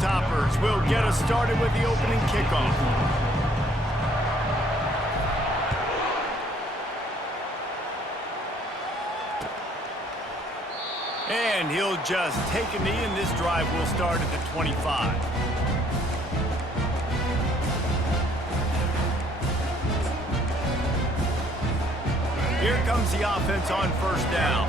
Toppers will get us started with the opening kickoff. And he'll just take a knee, and this drive will start at the 25. Here comes the offense on first down.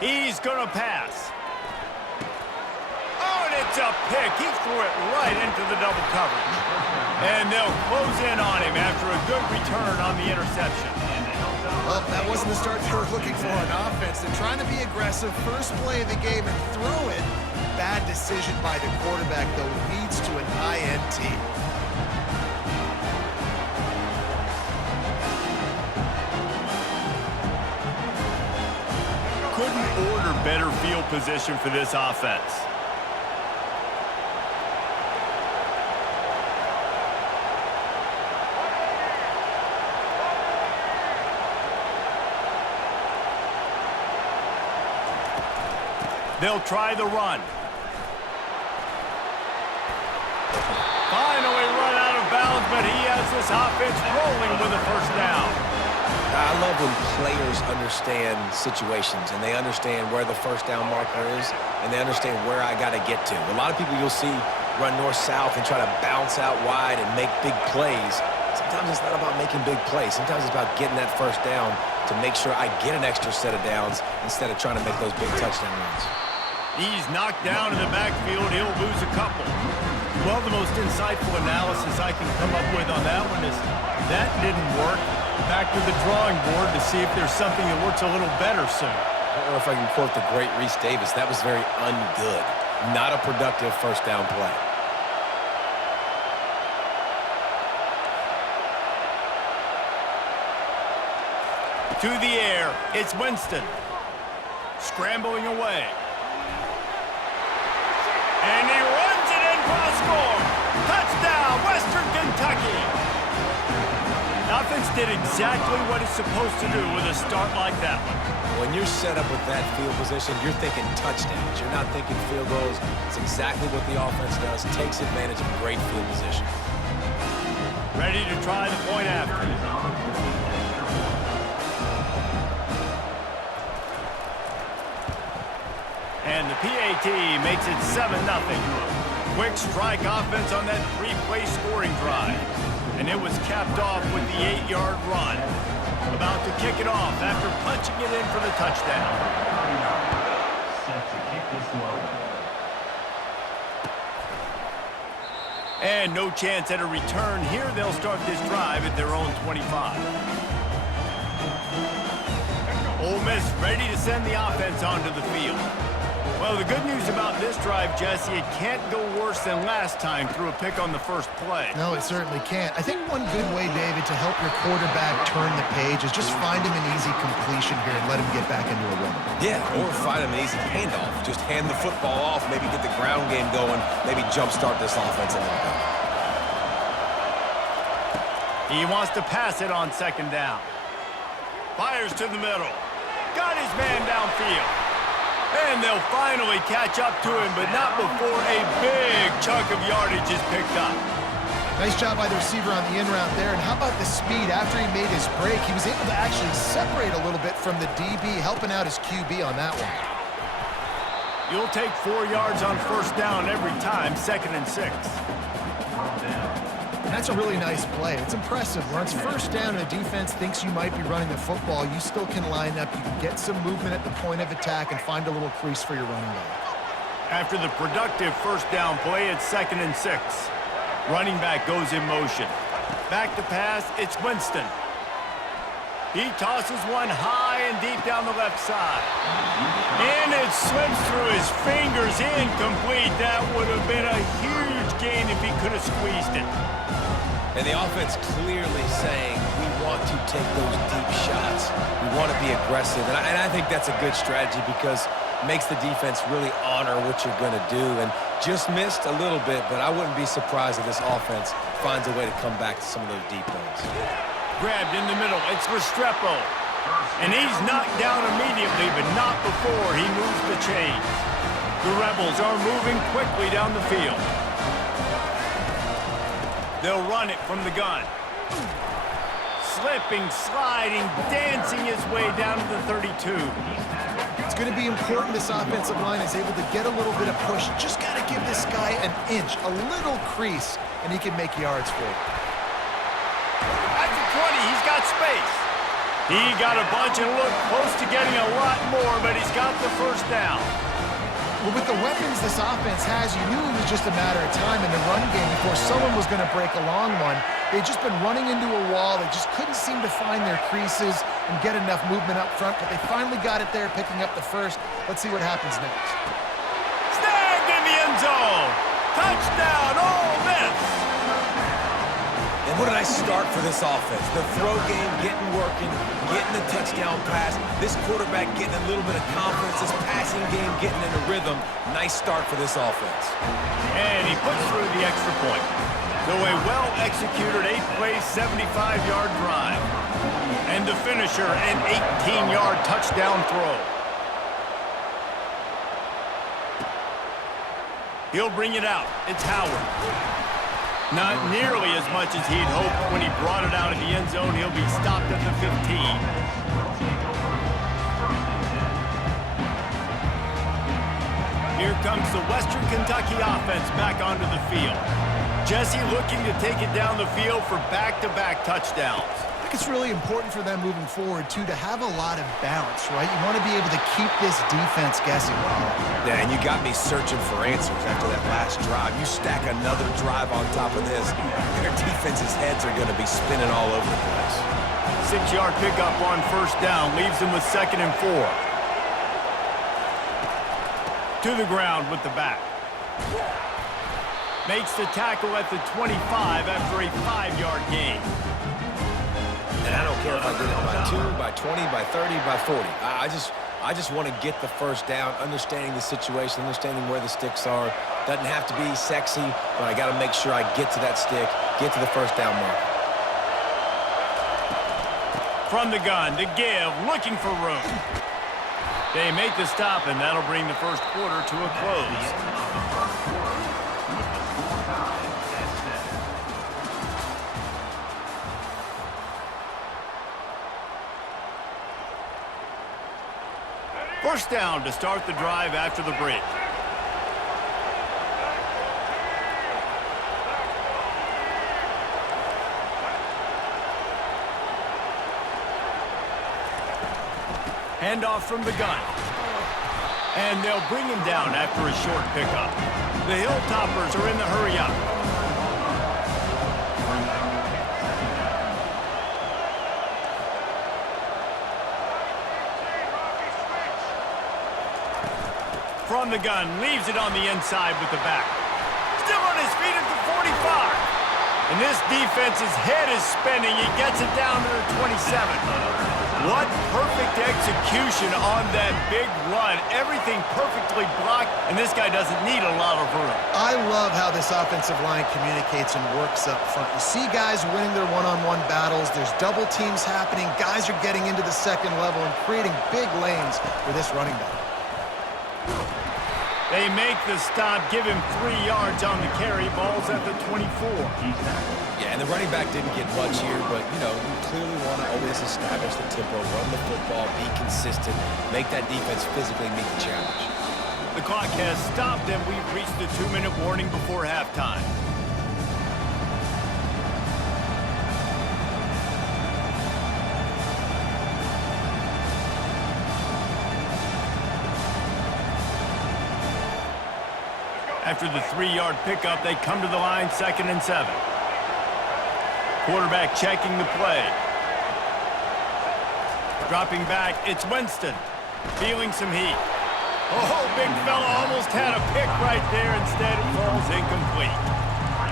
He's going to pass. Oh, and it's a pick. He threw it right into the double coverage. And they'll close in on him after a good return on the interception. Well, that wasn't the start they were looking for on offense. They're trying to be aggressive. First play of the game and throw it. Bad decision by the quarterback, though, leads to an INT. Couldn't order better field position for this offense. They'll try the run. Finally run out of bounds, but he has this offense rolling with a first down. I love when players understand situations and they understand where the first down marker is and they understand where I got to get to. A lot of people you'll see run north-south and try to bounce out wide and make big plays. Sometimes it's not about making big plays. Sometimes it's about getting that first down to make sure I get an extra set of downs instead of trying to make those big touchdown runs. He's knocked down in the backfield. He'll lose a couple. Well, the most insightful analysis I can come up with on that one is that didn't work. Back to the drawing board to see if there's something that works a little better soon. I don't know if I can quote the great Reese Davis. That was very ungood. Not a productive first down play. To the air, it's Winston. Scrambling away. And he runs it in for the score. Touchdown, Western Kentucky. Offense did exactly what it's supposed to do with a start like that one. When you're set up with that field position, you're thinking touchdowns. You're not thinking field goals. It's exactly what the offense does. Takes advantage of great field position. Ready to try the point after. And the PAT makes it 7-0. Quick strike offense on that three-play scoring drive. And it was capped off with the 8-yard run. About to kick it off after punching it in for the touchdown. Set to kick this one. And no chance at a return here. They'll start this drive at their own 25. Ole Miss ready to send the offense onto the field. Well, the good news about this drive, Jesse, it can't go worse than last time through a pick on the first play. No, it certainly can't. I think one good way, David, to help your quarterback turn the page is just find him an easy completion here and let him get back into a rhythm. Yeah, or find him an easy handoff. Just hand the football off, maybe get the ground game going, maybe jumpstart this offense a little bit. He wants to pass it on second down. Fires to the middle. Got his man downfield. And they'll finally catch up to him, but not before a big chunk of yardage is picked up. Nice job by the receiver on the in-route there. And how about the speed after he made his break? He was able to actually separate a little bit from the DB, helping out his QB on that one. You'll take 4 yards on first down every time, 2nd and 6. And that's a really nice play. It's impressive. When it's first down and the defense thinks you might be running the football, you still can line up. You can get some movement at the point of attack and find a little crease for your running back. After the productive first down play, it's 2nd and 6. Running back goes in motion. Back to pass, it's Winston. He tosses one high and deep down the left side. And it slips through his fingers, incomplete. That would have been a huge gain if he could have squeezed it. And the offense clearly saying, we want to take those deep shots. We want to be aggressive. And I think that's a good strategy because it makes the defense really honor what you're going to do. And just missed a little bit, but I wouldn't be surprised if this offense finds a way to come back to some of those deep ones. Grabbed in the middle. It's Restrepo. And he's knocked down immediately, but not before he moves the chains. The Rebels are moving quickly down the field. They'll run it from the gun. Slipping, sliding, dancing his way down to the 32. It's going to be important this offensive line is able to get a little bit of push. Just got to give this guy an inch, a little crease, and he can make yards for it. At the 20, he's got space. He got a bunch and looked close to getting a lot more, but he's got the first down. Well, with the weapons this offense has, you knew it was just a matter of time in the run game before someone was going to break a long one. They'd just been running into a wall. They just couldn't seem to find their creases and get enough movement up front, but they finally got it there, picking up the first. Let's see what happens next. Snagged in the end zone. Touchdown, Ole Miss. And what a nice start for this offense. The throw game getting working, getting the touchdown pass. This quarterback getting a little bit of confidence. This passing game getting in a rhythm. Nice start for this offense. And he puts through the extra point. So a well-executed 8-play, 75-yard drive. And the finisher, an 18-yard touchdown throw. He'll bring it out. It's Howard. Not nearly as much as he'd hoped when he brought it out of the end zone. He'll be stopped at the 15. Here comes the Western Kentucky offense back onto the field. Jesse looking to take it down the field for back-to-back touchdowns. I think it's really important for them moving forward, too, to have a lot of balance, right? You want to be able to keep this defense guessing. Yeah, and you got me searching for answers after that last drive. You stack another drive on top of this, their defense's heads are going to be spinning all over the place. 6-yard pickup on first down leaves them with 2nd and 4. To the ground with the back. Makes the tackle at the 25 after a 5-yard gain. And I don't care if I did it by 2, by 20, by 30, by 40. I just want to get the first down, understanding the situation, understanding where the sticks are. Doesn't have to be sexy, but I got to make sure I get to that stick, get to the first down mark. From the gun to give, looking for room. They make the stop, and that'll bring the first quarter to a close. First down to start the drive after the break. Handoff from the gun. And they'll bring him down after a short pickup. The Hilltoppers are in the hurry up. From the gun, leaves it on the inside with the back. Still on his feet at the 45. And this defense's head is spinning. He gets it down to the 27. What perfect execution on that big run. Everything perfectly blocked, and this guy doesn't need a lot of room. I love how this offensive line communicates and works up front. You see guys winning their one-on-one battles. There's double teams happening. Guys are getting into the second level and creating big lanes for this running back. They make the stop, give him 3 yards on the carry. Ball's at the 24. Yeah, and the running back didn't get much here, but, you know, you clearly want to always establish the tempo, run the football, be consistent, make that defense physically meet the challenge. The clock has stopped, and we've reached the 2-minute warning before halftime. After the 3-yard pickup, they come to the line, 2nd and 7. Quarterback checking the play. Dropping back, it's Winston. Feeling some heat. Oh, big fella almost had a pick right there. Instead, it falls incomplete.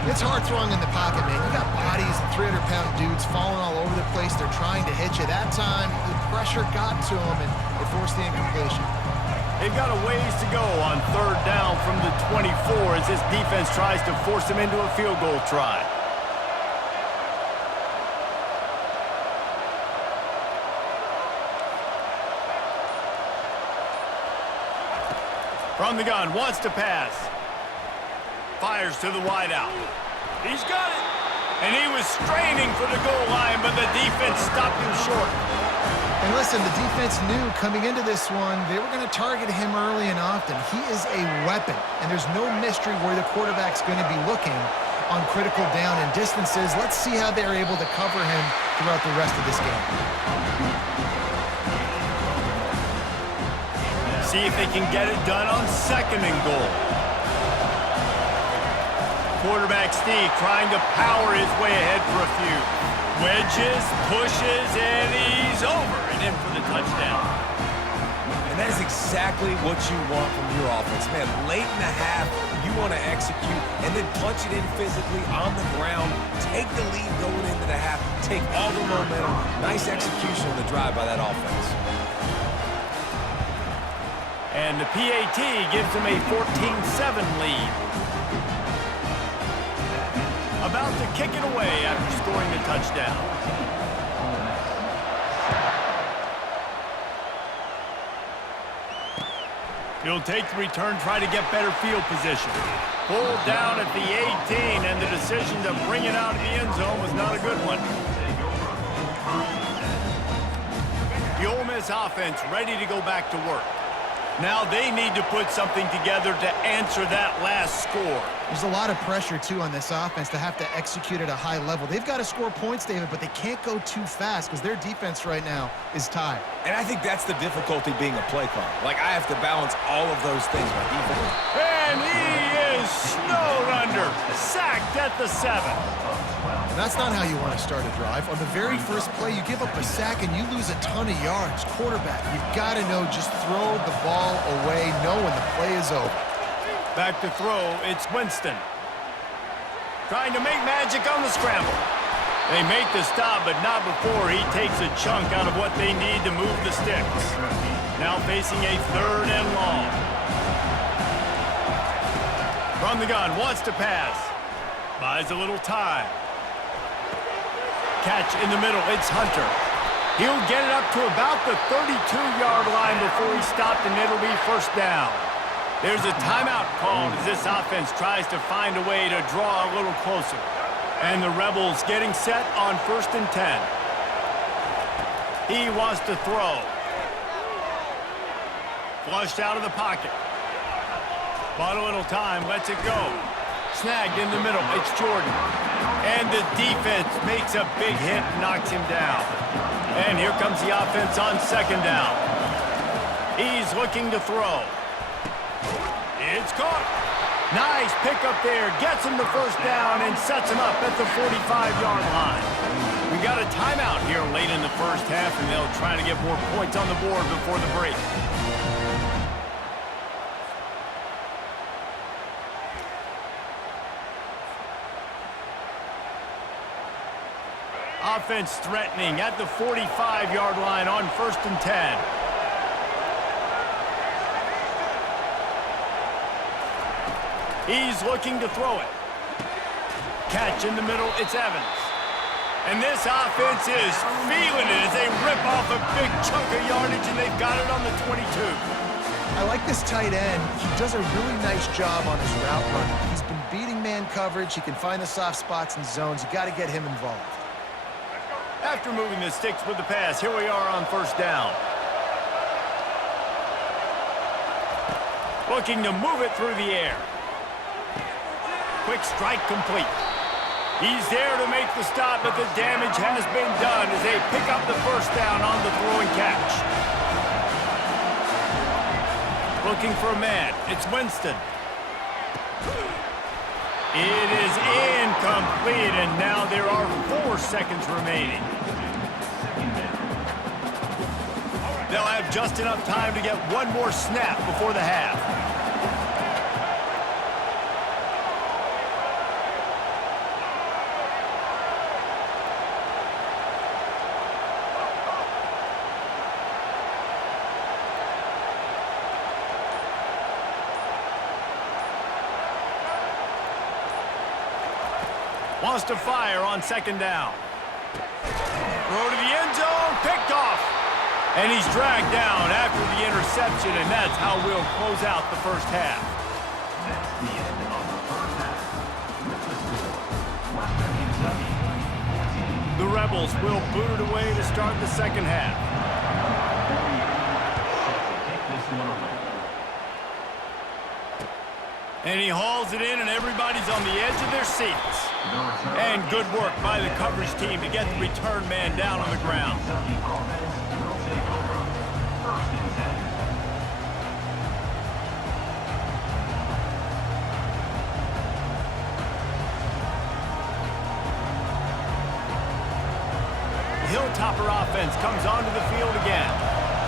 It's hard throwing in the pocket, man. You got bodies and 300-pound dudes falling all over the place. They're trying to hit you. That time, the pressure got to them, and it forced the incompletion. They've got a ways to go on third down from the 24 as this defense tries to force them into a field goal try. From the gun, wants to pass. Fires to the wideout. He's got it. And he was straining for the goal line, but the defense stopped him short. And listen, the defense knew coming into this one, they were going to target him early and often. He is a weapon, and there's no mystery where the quarterback's going to be looking on critical down and distances. Let's see how they're able to cover him throughout the rest of this game. See if they can get it done on second and goal. Quarterback Steve trying to power his way ahead for a few. Wedges, pushes, and he's over and in for the touchdown. And that is exactly what you want from your offense. Man, late in the half, you want to execute and then punch it in physically on the ground, take the lead going into the half, take all the momentum. Nice execution on the drive by that offense. And the PAT gives them a 14-7 lead. About to kick it away after scoring the touchdown. He'll take the return, try to get better field position. Pulled down at the 18, and the decision to bring it out of the end zone was not a good one. The Ole Miss offense ready to go back to work. Now they need to put something together to answer that last score. There's a lot of pressure, too, on this offense to have to execute at a high level. They've got to score points, David, but they can't go too fast because their defense right now is tired. And I think that's the difficulty being a play caller. Like, I have to balance all of those things, my defense. And he is snowed under, sacked at the 7. That's not how you want to start a drive. On the very first play, you give up a sack and you lose a ton of yards. Quarterback, you've got to know, just throw the ball away, know when the play is over. Back to throw, it's Winston. Trying to make magic on the scramble. They make the stop, but not before he takes a chunk out of what they need to move the sticks. Now facing a third and long. From the gun, wants to pass. Buys a little time. Catch in the middle, it's Hunter. He'll get it up to about the 32-yard line before he's stopped, and it'll be first down. There's a timeout called as this offense tries to find a way to draw a little closer. And the Rebels getting set on 1st and 10. He wants to throw. Flushed out of the pocket. Bought a little time, lets it go. Snagged in the middle, it's Jordan. And the defense makes a big hit and knocks him down. And here comes the offense on second down. He's looking to throw. It's caught. Nice pickup there. Gets him the first down and sets him up at the 45-yard line. We got a timeout here late in the first half, and they'll try to get more points on the board before the break. Offense threatening at the 45-yard line on 1st and 10. He's looking to throw it. Catch in the middle, it's Evans. And this offense is feeling it as they rip off a big chunk of yardage, and they've got it on the 22. I like this tight end. He does a really nice job on his route running. He's been beating man coverage. He can find the soft spots and zones. You got to get him involved. After moving the sticks with the pass, here we are on first down. Looking to move it through the air. Quick strike complete. He's there to make the stop, but the damage has been done as they pick up the first down on the throw and catch. Looking for a man. It's Winston. It is incomplete, and now there are 4 seconds remaining. They'll have just enough time to get one more snap before the half. Wants to fire on second down. Throw to the end zone, picked off. And he's dragged down after the interception, and that's how we'll close out the first half. That's the end of the first half. With the score, Western Kentucky 14. The Rebels will boot it away to start the second half. Set to kick this one away. And he hauls it in, and everybody's on the edge of their seats. And good work by the coverage team to get the return man down on the ground. Kentucky offense will take over. First and 10. Hilltopper offense comes onto the field again.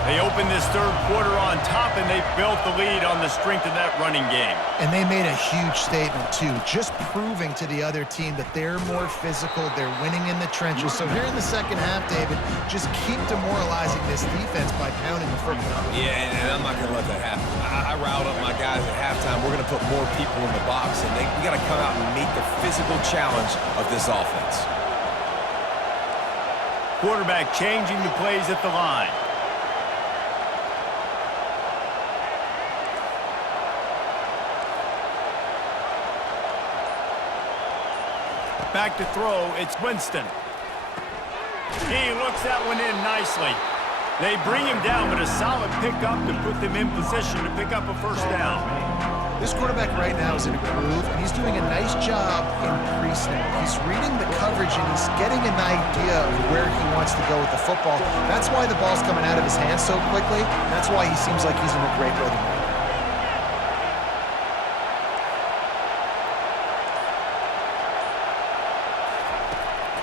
They opened this third quarter on top, and they built the lead on the strength of that running game. And they made a huge statement, too, just proving to the other team that they're more physical, they're winning in the trenches. So here in the second half, David, just keep demoralizing this defense by pounding the football. Yeah, and I'm not going to let that happen. I riled up my guys at halftime. We're going to put more people in the box, and we got to come out and meet the physical challenge of this offense. Quarterback changing the plays at the line. Back to throw, it's Winston. He looks that one in nicely. They bring him down, but a solid pickup to put them in position to pick up a first down. This quarterback right now is in a groove, and he's doing a nice job in pre-snap. He's reading the coverage, and he's getting an idea of where he wants to go with the football. That's why the ball's coming out of his hands so quickly. That's why he seems like he's in a great rhythm right now.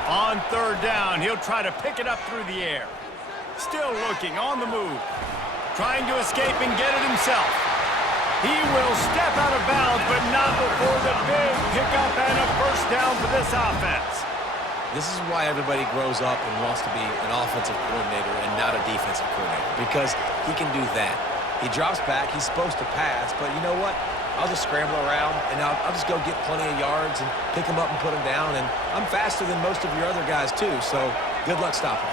On third down, he'll try to pick it up through the air. Still looking, on the move. Trying to escape and get it himself. He will step out of bounds, but not before the big pickup and a first down for this offense. This is why everybody grows up and wants to be an offensive coordinator and not a defensive coordinator, because he can do that. He drops back, he's supposed to pass, but you know what? I'll just scramble around, and I'll just go get plenty of yards and pick them up and put them down, and I'm faster than most of your other guys too, so good luck stopping.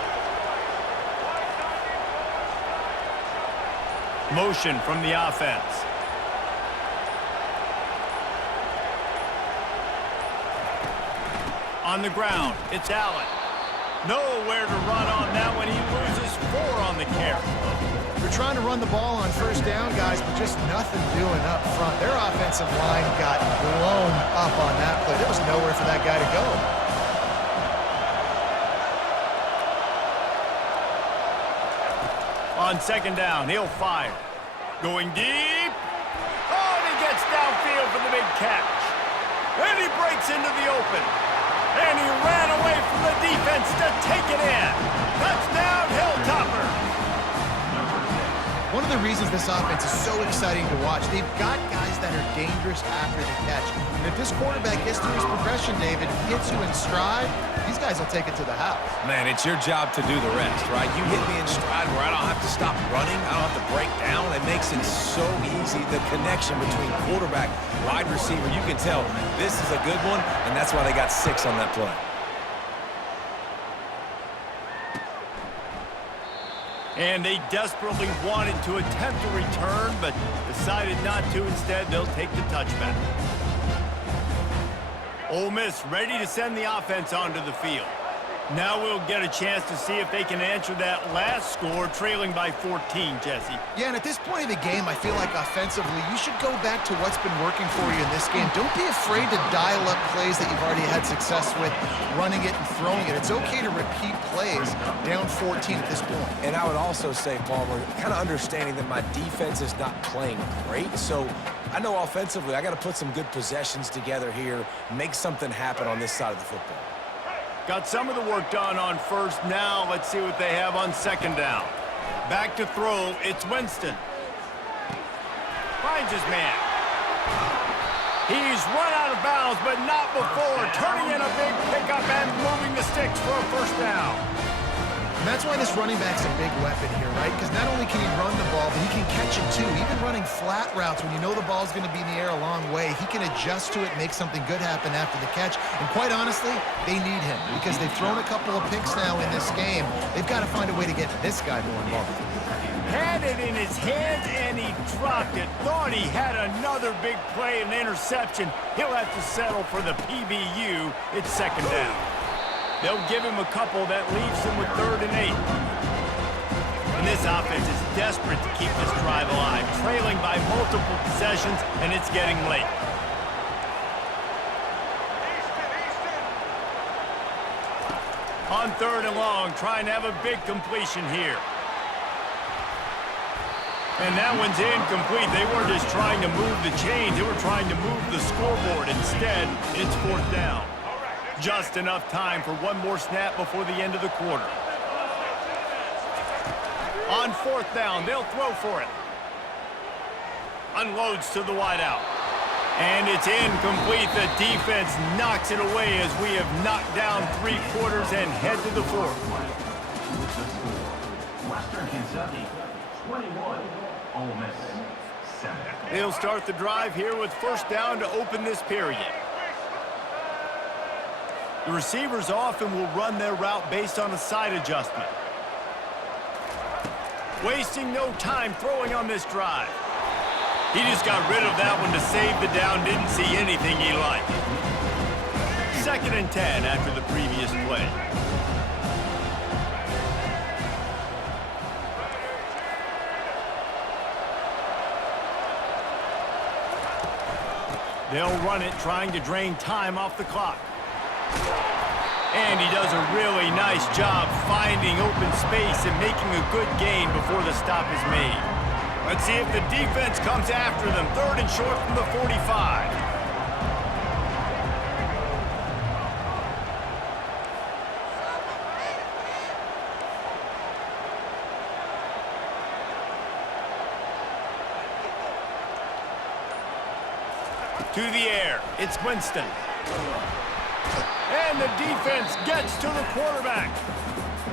Motion from the offense. On the ground, it's Allen. Nowhere to run on that one. He loses 4 on the carry. They're trying to run the ball on first down, guys, but just nothing doing up front. Their offensive line got blown up on that play. There was nowhere for that guy to go. On second down, he'll fire. Going deep. Oh, and he gets downfield for the big catch. And he breaks into the open. And he ran away from the defense to take it in. Touchdown, Hilltopper. One of the reasons this offense is so exciting to watch, they've got guys that are dangerous after the catch. And if this quarterback gets through his progression, David, hits you in stride, these guys will take it to the house. Man, it's your job to do the rest, right? You hit me in stride where I don't have to stop running. I don't have to break down. It makes it so easy. The connection between quarterback, wide receiver, you can tell this is a good one, and that's why they got 6 on that play. And they desperately wanted to attempt a return, but decided not to. Instead, they'll take the touchback. Ole Miss ready to send the offense onto the field. Now we'll get a chance to see if they can answer that last score, trailing by 14, Jesse. Yeah, and at this point in the game, I feel like offensively, you should go back to what's been working for you in this game. Don't be afraid to dial up plays that you've already had success with, running it and throwing it. It's okay to repeat plays down 14 at this point. And I would also say, Palmer, kind of understanding that my defense is not playing great, so I know offensively I got to put some good possessions together here, make something happen on this side of the football. Got some of the work done on first. Now let's see what they have on second down. Back to throw, it's Winston. Finds his man. He's run out of bounds, but not before turning in a big pickup and moving the sticks for a first down. And that's why this running back's a big weapon here, right? Because not only can he run the ball, but he can catch it too. Even running flat routes when you know the ball's going to be in the air a long way, he can adjust to it, make something good happen after the catch. And quite honestly, they need him because they've thrown a couple of picks now in this game. They've got to find a way to get this guy more involved. Had it in his hands and he dropped it. Thought he had another big play and interception. He'll have to settle for the PBU. It's second down. They'll give him a couple that leaves him with 3rd and 8. And this offense is desperate to keep this drive alive, trailing by multiple possessions, and it's getting late. On 3rd and long, trying to have a big completion here. And that one's incomplete. They weren't just trying to move the chains. They were trying to move the scoreboard. Instead, it's 4th down. Just enough time for one more snap before the end of the quarter. On 4th down, they'll throw for it. Unloads to the wideout. And it's incomplete. The defense knocks it away as we have knocked down 3 quarters and head to the 4th. Western Kentucky, 21. Ole Miss, 7. They'll start the drive here with first down to open this period. The receivers often will run their route based on a side adjustment. Wasting no time throwing on this drive. He just got rid of that one to save the down, didn't see anything he liked. 2nd and 10 after the previous play. They'll run it, trying to drain time off the clock. And he does a really nice job finding open space and making a good gain before the stop is made. Let's see if the defense comes after them. 3rd and short from the 45. To the air, it's Winston. And the defense gets to the quarterback.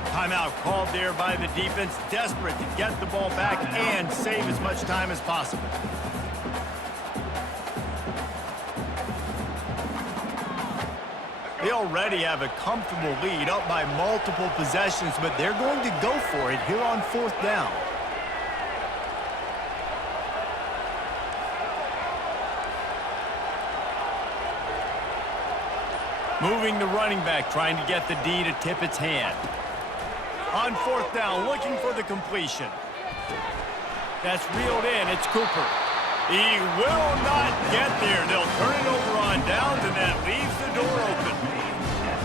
Timeout called there by the defense, desperate to get the ball back and save as much time as possible. They already have a comfortable lead, up by multiple possessions, but they're going to go for it here on 4th down. Moving the running back, trying to get the D to tip its hand. On 4th down, looking for the completion. That's reeled in. It's Cooper. He will not get there. They'll turn it over on downs, and that leaves the door open.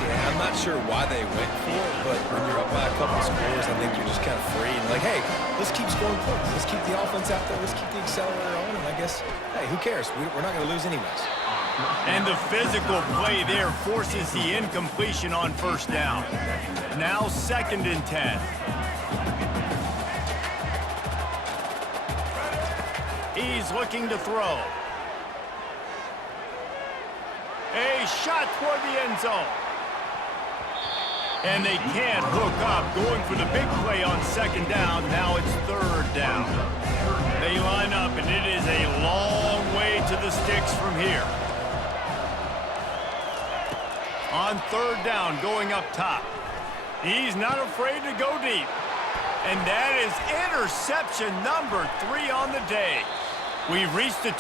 Yeah, I'm not sure why they went for it, but when you're up by a couple of scores, I think you're just kind of free. And like, hey, let's keep scoring points. Let's keep the offense out there. Let's keep the accelerator on. And I guess, hey, who cares? We're not going to lose anyways. And the physical play there forces the incompletion on 1st down. Now 2nd and 10. He's looking to throw. A shot toward the end zone. And they can't hook up. Going for the big play on 2nd down. Now it's 3rd down. They line up, and it is a long way to the sticks from here. On 3rd down, going up top. He's not afraid to go deep. And that is interception number 3 on the day. We've reached the